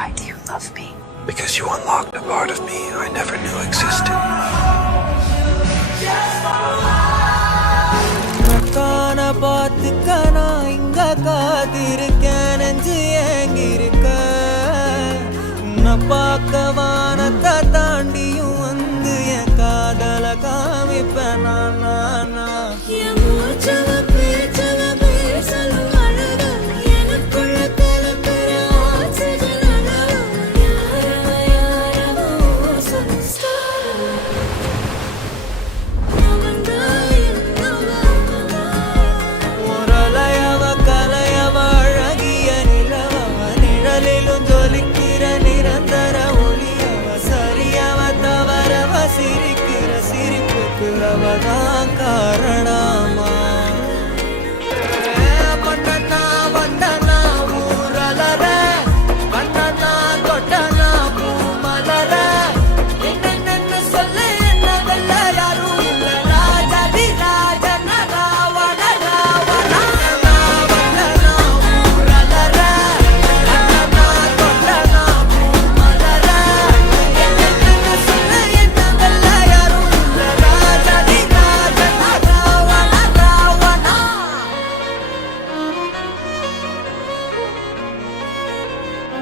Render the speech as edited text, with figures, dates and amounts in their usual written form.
Why do you love me? Because you unlocked a part of me I never knew existed. காண பார்த்துக்கனா இங்க காத்திருக்கேன் நெஞ்சு ஏங்கிருக்க உன்னை பார்க்கவா